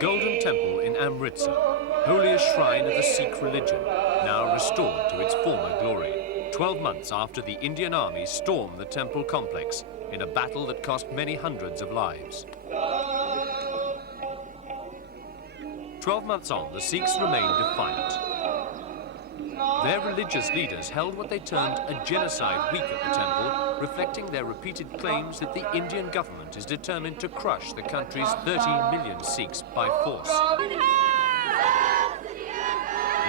Golden Temple in Amritsar, holiest shrine of the Sikh religion, now restored to its former glory, 12 months after the Indian army stormed the temple complex in a battle that cost many hundreds of lives. 12 months on, the Sikhs remained defiant. Their religious leaders held what they termed a genocide week at the temple, reflecting their repeated claims that the Indian government is determined to crush the country's 30 million Sikhs by force. The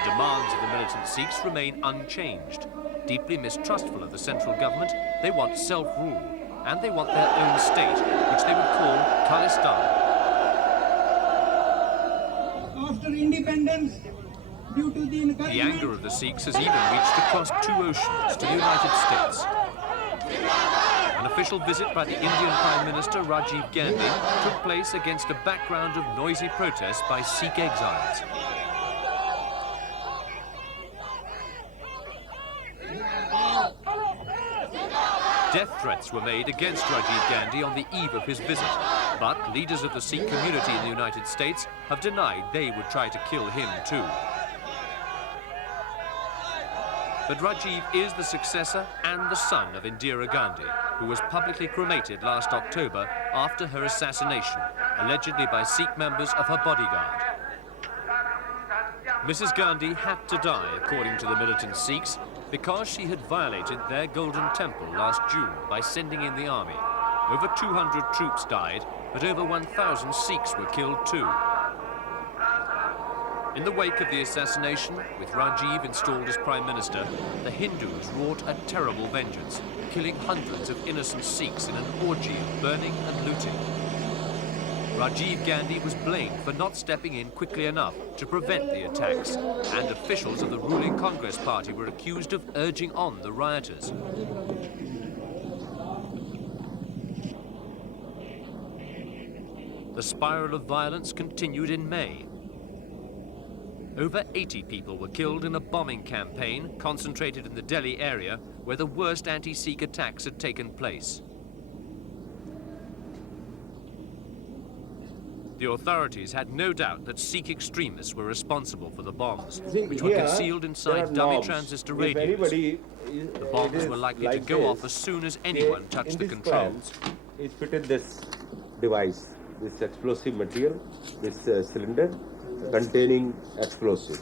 demands of the militant Sikhs remain unchanged. Deeply mistrustful of the central government, they want self-rule, and they want their own state, which they would call Khalistan. After independence, due to the anger of the Sikhs has even reached across 2 oceans to the United States. An official visit by the Indian Prime Minister Rajiv Gandhi took place against a background of noisy protests by Sikh exiles. Death threats were made against Rajiv Gandhi on the eve of his visit, but leaders of the Sikh community in the United States have denied they would try to kill him too. But Rajiv is the successor and the son of Indira Gandhi, who was publicly cremated last October after her assassination, allegedly by Sikh members of her bodyguard. Mrs. Gandhi had to die, according to the militant Sikhs, because she had violated their Golden Temple last June by sending in the army. Over 200 troops died, but over 1,000 Sikhs were killed too. In the wake of the assassination, with Rajiv installed as Prime Minister, the Hindus wrought a terrible vengeance, killing hundreds of innocent Sikhs in an orgy of burning and looting. Rajiv Gandhi was blamed for not stepping in quickly enough to prevent the attacks, and officials of the ruling Congress party were accused of urging on the rioters. The spiral of violence continued in May. Over 80 people were killed in a bombing campaign concentrated in the Delhi area where the worst anti-Sikh attacks had taken place. The authorities had no doubt that Sikh extremists were responsible for the bombs, which were concealed inside dummy transistor radios. The bombs were likely to go off as soon as anyone touched the controls. Is fitted this device, this explosive material, this cylinder containing explosive,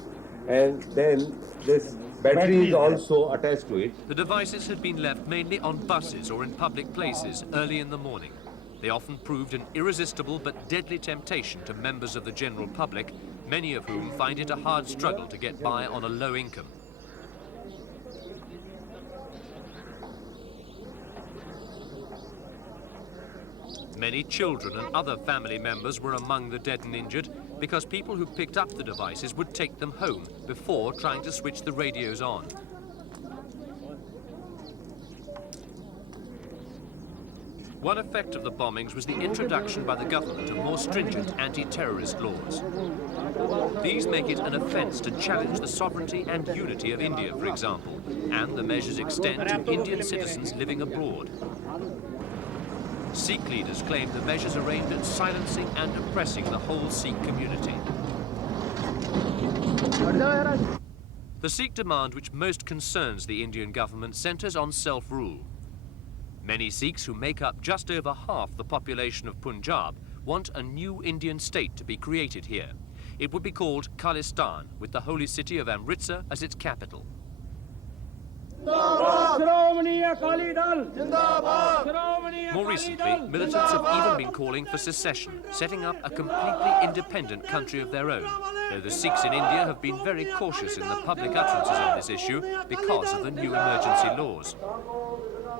and then this battery is also attached to it. The devices had been left mainly on buses or in public places early in the morning. They often proved an irresistible but deadly temptation to members of the general public, many of whom find it a hard struggle to get by on a low income. Many children and other family members were among the dead and injured because people who picked up the devices would take them home before trying to switch the radios on. One effect of the bombings was the introduction by the government of more stringent anti-terrorist laws. These make it an offence to challenge the sovereignty and unity of India, for example, and the measures extend to Indian citizens living abroad. Sikh leaders claim the measures are aimed at silencing and oppressing the whole Sikh community. The Sikh demand which most concerns the Indian government centres on self-rule. Many Sikhs, who make up just over half the population of Punjab, want a new Indian state to be created here. It would be called Khalistan, with the holy city of Amritsar as its capital. More recently, militants have even been calling for secession, setting up a completely independent country of their own, though the Sikhs in India have been very cautious in the public utterances on this issue because of the new emergency laws.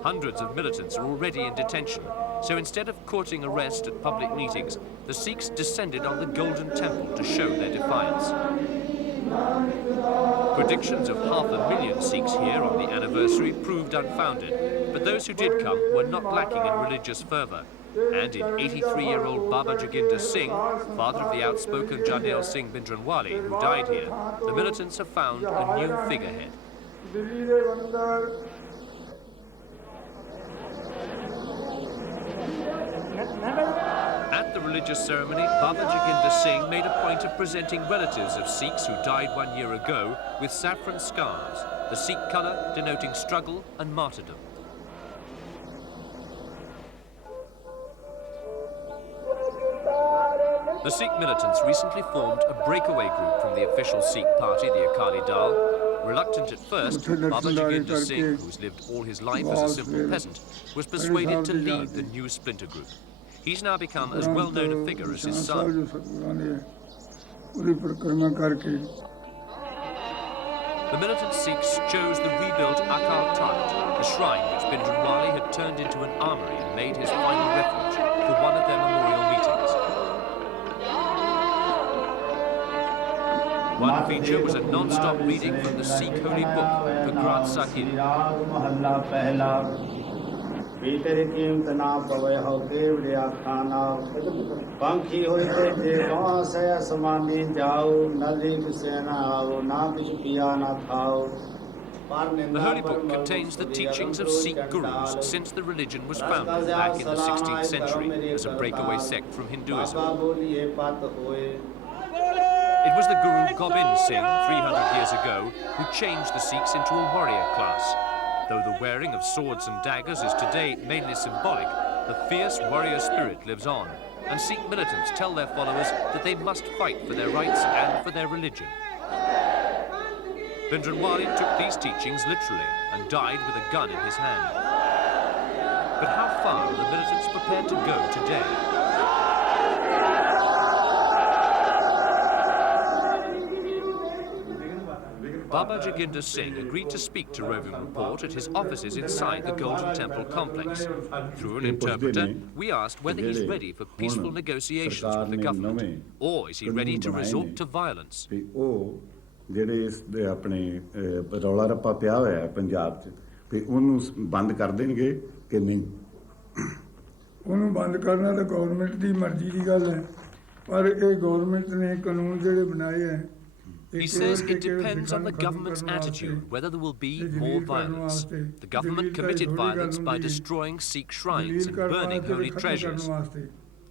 Hundreds of militants are already in detention, so instead of courting arrest at public meetings, the Sikhs descended on the Golden Temple to show their defiance. Predictions of 500,000 Sikhs here on the anniversary proved unfounded, but those who did come were not lacking in religious fervour. And in 83-year-old Baba Joginder Singh, father of the outspoken Jarnail Singh Bhindranwale, who died here, the militants have found a new figurehead. At the religious ceremony, Baba Jaginder Singh made a point of presenting relatives of Sikhs who died 1 year ago with saffron scarves, the Sikh colour denoting struggle and martyrdom. The Sikh militants recently formed a breakaway group from the official Sikh party, the Akali Dal. Reluctant at first, Baba Jaginder Singh, who's lived all his life as a simple peasant, was persuaded to lead the new splinter group. He's now become as well-known a figure as his son. The militant Sikhs chose the rebuilt Akal Takht, the shrine which Bhindranwale had turned into an armoury and made his final refuge, for one of their memorial meetings. One feature was a non-stop reading from the Sikh holy book, the Granth Sahib. The holy book contains the teachings of Sikh gurus since the religion was founded back in the 16th century as a breakaway sect from Hinduism. It was the Guru Gobind Singh, 300 years ago, who changed the Sikhs into a warrior class. Though the wearing of swords and daggers is today mainly symbolic, the fierce warrior spirit lives on, and Sikh militants tell their followers that they must fight for their rights and for their religion. Bhindranwale took these teachings literally and died with a gun in his hand. But how far are the militants prepared to go today? Baba Jaginder Singh agreed to speak to Roving Report at his offices inside the Golden Temple complex. Through an interpreter, we asked whether he's ready for peaceful negotiations with the government, or is he ready to resort to violence? ਜਿਹੜੇ ਇਸ ਦੇ ਆਪਣੇ ਰੌਲਾ ਰੱਪਾ ਪਿਆ ਹੋਇਆ ਹੈ ਪੰਜਾਬ 'ਚ ਵੀ ਉਹਨੂੰ ਬੰਦ ਕਰ ਦੇਣਗੇ ਕਿ ਨਹੀਂ ਉਹਨੂੰ ਬੰਦ ਕਰਨਾ ਤਾਂ ਗਵਰਨਮੈਂਟ ਦੀ ਮਰਜ਼ੀ ਦੀ ਗੱਲ ਹੈ ਪਰ ਇਹ ਗਵਰਨਮੈਂਟ ਨੇ ਕਾਨੂੰਨ ਜਿਹੜੇ ਬਣਾਏ ਹੈ. He says it depends on the government's attitude whether there will be more violence. The government committed violence by destroying Sikh shrines and burning holy treasures.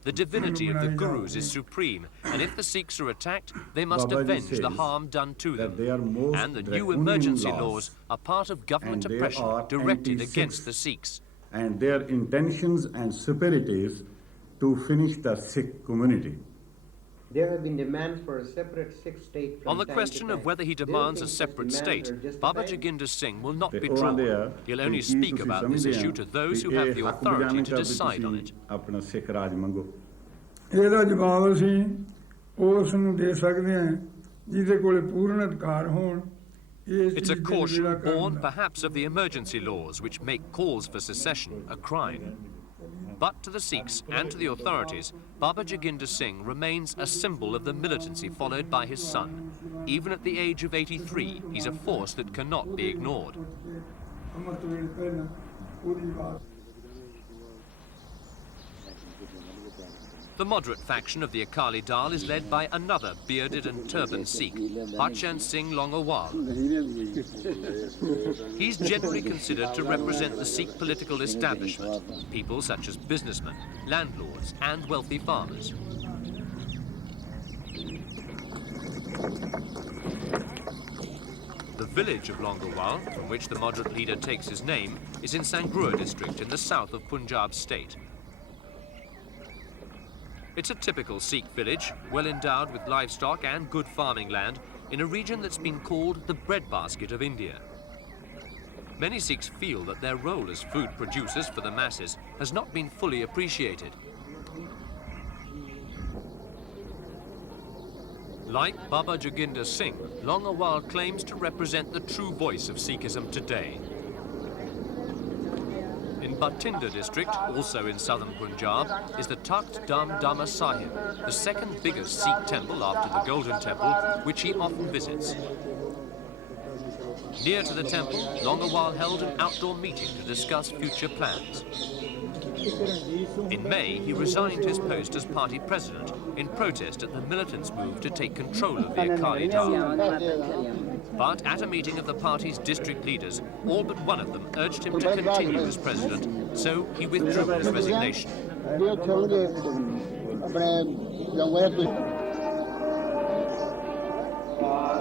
The divinity of the Gurus is supreme, and if the Sikhs are attacked, they must avenge the harm done to them. And the new emergency laws are part of government oppression directed against the Sikhs. And their intentions and spirit is to finish the Sikh community. There have been demands for a separate Sikh state. On the question of whether he demands a separate state, Baba Jaginder Singh will not be drawn. He'll only speak about this issue to those who have the authority to decide on it. ਇਹਦਾ ਜਵਾਬ ਅਸੀਂ ਉਸ ਨੂੰ ਦੇ ਸਕਦੇ ਹਾਂ ਜਿਹਦੇ ਕੋਲੇ ਪੂਰਨ ਅਧਿਕਾਰ ਹੋਣ. It's a caution born perhaps of the emergency laws which make calls for secession a crime. But to the Sikhs and to the authorities, Baba Jaginder Singh remains a symbol of the militancy followed by his son. Even at the age of 83, he's a force that cannot be ignored. The moderate faction of the Akali Dal is led by another bearded and turbaned Sikh, Bachchan Singh Longowal. He's generally considered to represent the Sikh political establishment, people such as businessmen, landlords and wealthy farmers. The village of Longowal, from which the moderate leader takes his name, is in Sangrur district in the south of Punjab state. It's a typical Sikh village, well endowed with livestock and good farming land, in a region that's been called the breadbasket of India. Many Sikhs feel that their role as food producers for the masses has not been fully appreciated. Like Baba Jaginder Singh, Longowal claims to represent the true voice of Sikhism today. In Bathinda district, also in southern Punjab, is the Takht Dam Dama Sahib, the second biggest Sikh temple after the Golden Temple, which he often visits. Near to the temple, Longowal held an outdoor meeting to discuss future plans. In May, he resigned his post as party president in protest at the militants' move to take control of the Akali Dal. But at a meeting of the party's district leaders, all but one of them urged him to continue as president, so he withdrew his resignation.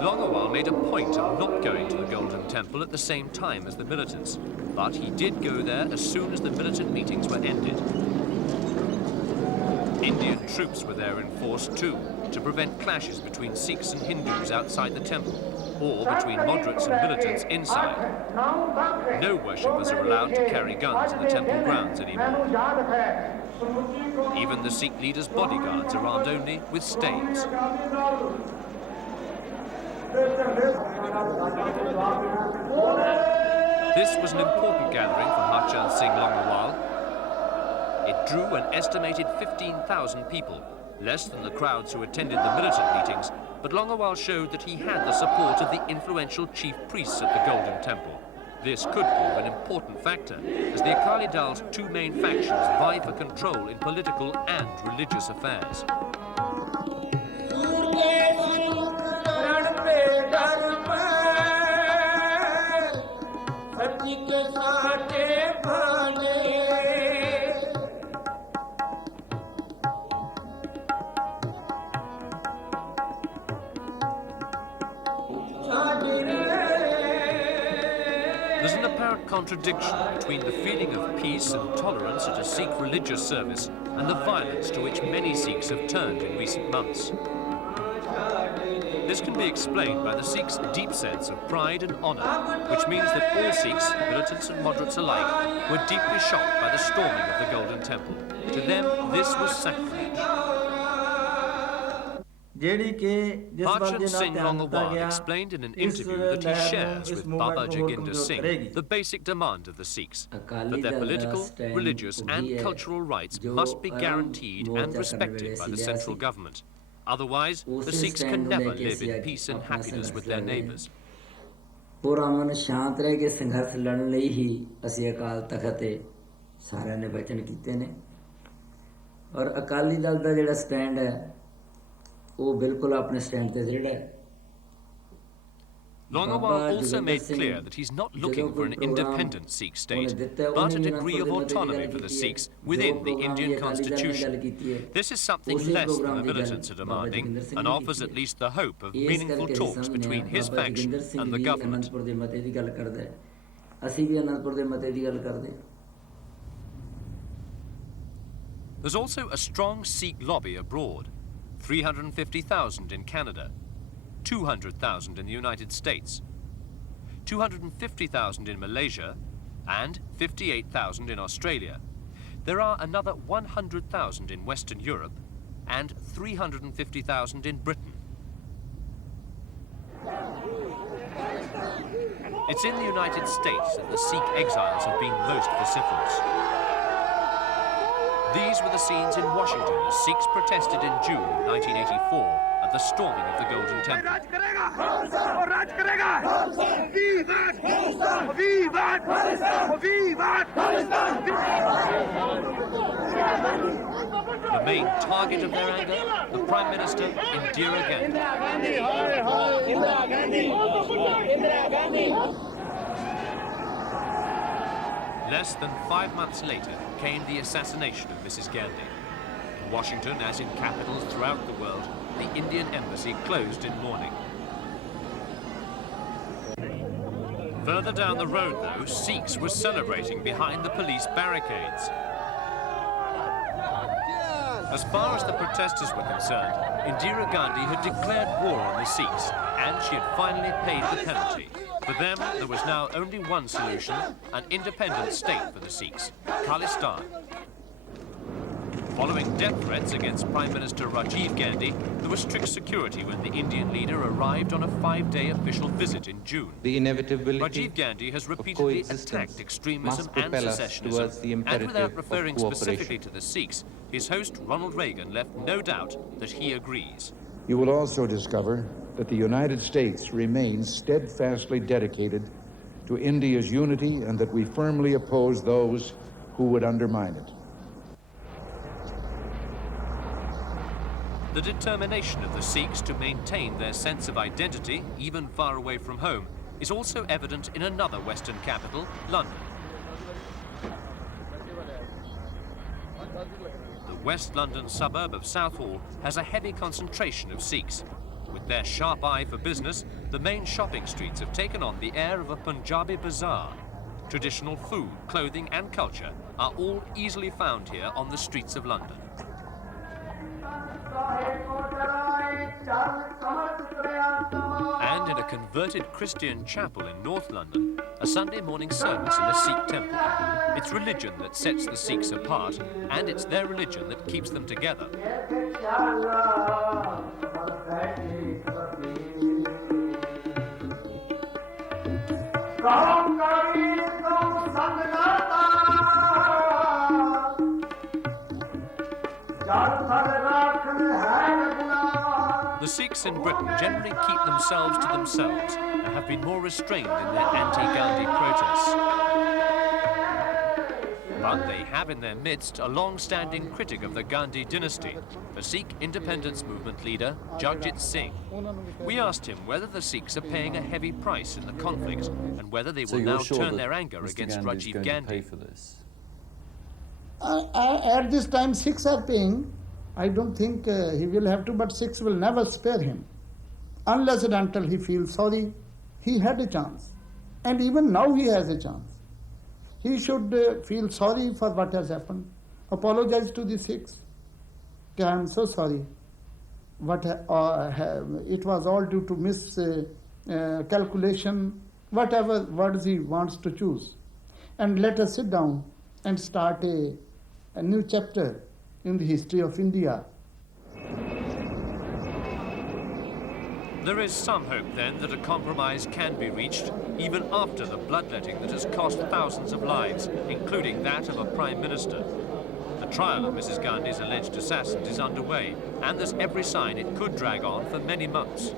Longowal made a point of not going to the Golden Temple at the same time as the militants, but he did go there as soon as the militant meetings were ended. Indian troops were there in force too, to prevent clashes between Sikhs and Hindus outside the temple, or between moderates and militants inside. No worshippers are allowed to carry guns in the temple grounds anymore. Even the Sikh leaders' bodyguards are armed only with staves. This was an important gathering for Harchand Singh Longowal. It drew an estimated 15,000 people, less than the crowds who attended the militant meetings, but Longowal showed that he had the support of the influential chief priests at the Golden Temple. This could prove an important factor, as the Akali Dal's two main factions vie for control in political and religious affairs. There's an apparent contradiction between the feeling of peace and tolerance at a Sikh religious service and the violence to which many Sikhs have turned in recent months. This can be explained by the Sikhs' deep sense of pride and honour, which means that all Sikhs, militants and moderates alike, were deeply shocked by the storming of the Golden Temple. To them, this was sacrilege. Harchand Singh Longowal explained in an interview that he shares with Baba Joginder Singh the basic demand of the Sikhs, that their political, religious and cultural rights must be guaranteed and respected by the central government. Otherwise, the Sikhs can never live in peace and happiness with their neighbours. पुरअमन शांत रह के संघर्ष लड़न ਲਈ ही ਅਸੀਂ ਅਕਾਲ ਤਖਤ ਤੇ ਸਾਰਿਆਂ ਨੇ ਵਚਨ ਕੀਤੇ ਨੇ ਔਰ ਅਕਾਲੀ ਦਲ ਦਾ ਜਿਹੜਾ ਸਟੈਂਡ ਹੈ ਉਹ ਬਿਲਕੁਲ ਆਪਣੇ ਸਟੈਂਡ ਤੇ ਦ੍ਰਿੜ ਹੈ Longowal also made clear that he's not looking for an independent Sikh state, but a degree of autonomy for the Sikhs within the Indian constitution. This is something less than the militants are demanding, and offers at least the hope of meaningful talks between his faction and the government. There's also a strong Sikh lobby abroad, 350,000 in Canada, 200,000 in the United States, 250,000 in Malaysia, and 58,000 in Australia. There are another 100,000 in Western Europe and 350,000 in Britain. It's in the United States that the Sikh exiles have been most vociferous. These were the scenes in Washington as Sikhs protested in June 1984 at the storming of the Golden Temple. The main target of their anger, the Prime Minister, Indira Gandhi. Less than 5 months later came the assassination of Mrs. Gandhi. In Washington, as in capitals throughout the world, the Indian embassy closed in mourning. Further down the road, though, Sikhs were celebrating behind the police barricades. As far as the protesters were concerned, Indira Gandhi had declared war on the Sikhs, and she had finally paid the penalty. For them, there was now only one solution, an independent state for the Sikhs, Khalistan. Following death threats against Prime Minister Rajiv Gandhi, there was strict security when the Indian leader arrived on a 5-day official visit in June. The inevitability Rajiv Gandhi has repeatedly attacked extremism and secessionism, and without referring specifically to the Sikhs, his host Ronald Reagan left no doubt that he agrees. You will also discover that the United States remains steadfastly dedicated to India's unity and that we firmly oppose those who would undermine it. The determination of the Sikhs to maintain their sense of identity, even far away from home, is also evident in another Western capital, London. The West London suburb of Southall has a heavy concentration of Sikhs. With their sharp eye for business, the main shopping streets have taken on the air of a Punjabi bazaar. Traditional food, clothing and culture are all easily found here on the streets of London. And in a converted Christian chapel in North London, a Sunday morning service in a Sikh temple. It's religion that sets the Sikhs apart, and it's their religion that keeps them together. The Sikhs in Britain generally keep themselves to themselves and have been more restrained in their anti-Gandhi protests. But they have in their midst a long-standing critic of the Gandhi dynasty, the Sikh independence movement leader, Defiant Sikhs. We asked him whether the Sikhs are paying a heavy price in the conflict and whether they will now turn their anger against Rajiv Gandhi. At this time, Sikhs are paying. I don't think he will have to, but Sikhs will never spare him. Unless and until he feels sorry, he had a chance. And even now he has a chance. He should feel sorry for what has happened. Apologize to the Sikhs. I am so sorry. It was all due to miscalculation, whatever words he wants to choose. And let us sit down and start a new chapter in the history of India. There is some hope then that a compromise can be reached, even after the bloodletting that has cost thousands of lives, including that of a Prime Minister. The trial of Mrs. Gandhi's alleged assassins is underway, and there's every sign it could drag on for many months.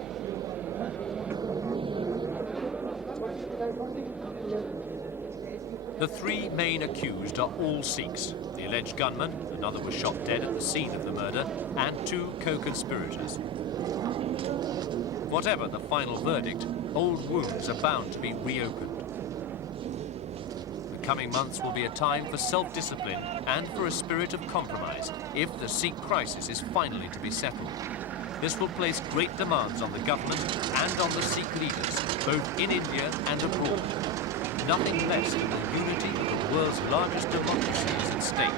The three main accused are all Sikhs. The alleged gunman, another was shot dead at the scene of the murder, and two co-conspirators. Whatever the final verdict, old wounds are bound to be reopened. The coming months will be a time for self-discipline and for a spirit of compromise if the Sikh crisis is finally to be settled. This will place great demands on the government and on the Sikh leaders, both in India and abroad. Nothing less than the unity of the world's largest democracy is at stake.